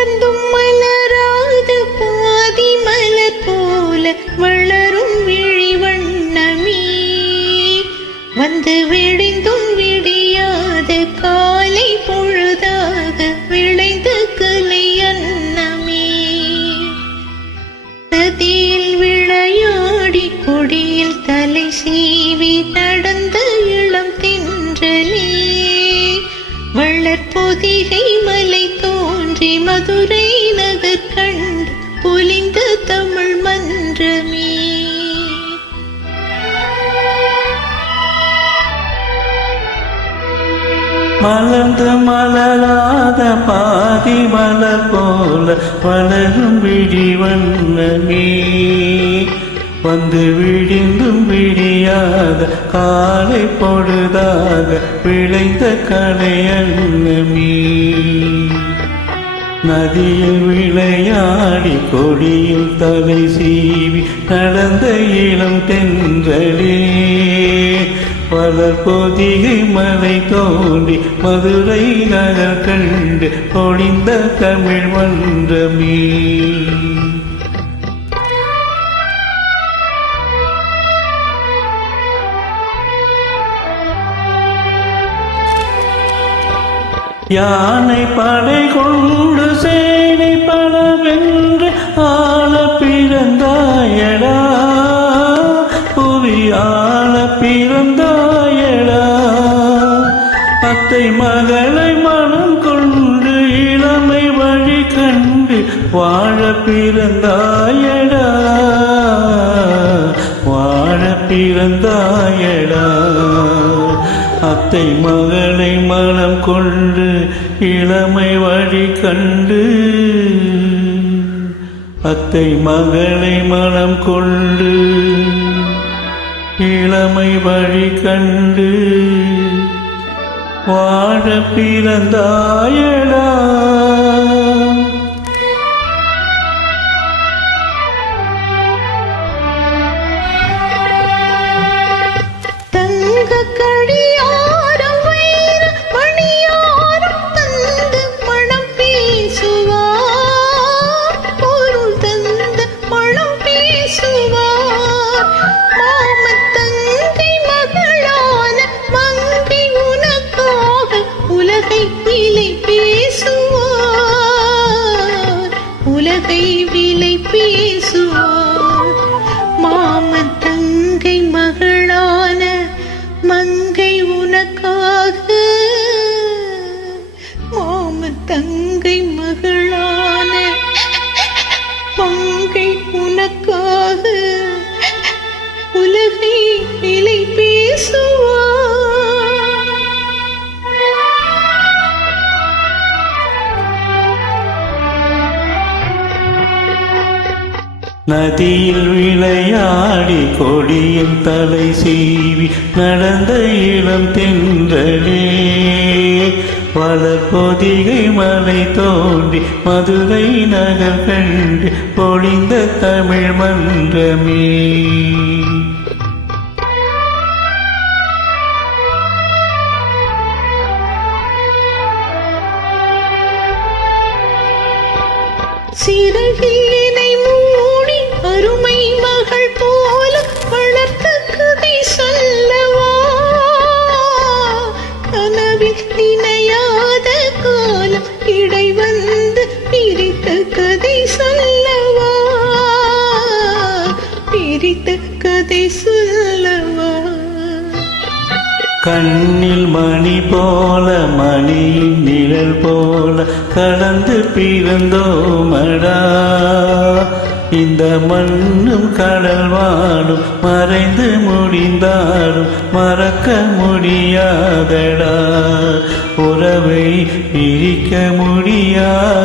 மலர்ந்தும் மலராத பாதி மலர் போல வளரும் விழி வண்ணமே, வந்து விடிந்தும் விடியாத காலை பொழுதாக விளைந்த கலை அன்னமே. நதியில் விளையாடி கொடியில் தலை சீவி நடந்த இளம் தென்றலே, வள்ளற்பொதிகை மலை தோன்றி மதுரை நகர் கண்டு பொலிந்த தமிழ் மன்றமே. மலர்ந்து மலராத பாதி மலர் போல வளரும் விழி வண்ணமே, வந்து விடிந்தும் விடியாத காலை பொழுதாக விளைந்த கலை அன்னமே. நதியில் விளையாடி கொடியில் தலை சீவி நடந்த இளம் தென்றலே, வளர்பொதிகை மலை தோண்டி மதுரை நகர் கண்டு பொழிந்த தமிழ் மன்றமே. யானை படை கொண்டு சேனை பலவென்று ஆள பிறந்தாயடா, புவி ஆள பிறந்தாயடா. அத்தை மகளை மனம் கொண்டு இளமை வழி கண்டு வாழ பிறந்தாயடா, வாழ பிறந்தாயடா. அத்தை மகளை மனம் கொண்டு இளமை வழி கண்டு, அத்தை மகளை மனம் கொண்டு இளமை வழி கண்டு வாழ பிறந்தாயடா. உலகை விலை பேசுவார், மாமன் தங்கை மகளான மங்கை உனக்காக, மாமன் தங்கை மகளான மங்கை உனக்காக உலகை விலை பேசுவார். நதியில் விளையாடி கொடியில் தலை சீவி நடந்த இளம் தென்றலே, வளர்பொதிகை மலை தோண்டி மதுரை நகர் கண்டு பொழிந்த தமிழ் மன்றமே. சிறகினை மூடி அருமை மகள் போல வளர்த்த கதை சொல்லவா, கனவில் நினையாத காலம் இடை வந்து பிரித்த கதை சொல்லவா, பிரித்த கதை சொல்லவா. கண்ணில் மணி போல மணியின் நிழல் போல கடந்து பிறந்தோமடா, இந்த மண்ணும் கடல் வாடும் மறைந்து முடிந்தாலும் மறக்க முடியாதடா, உறவை பிரிக்க முடியாதடா.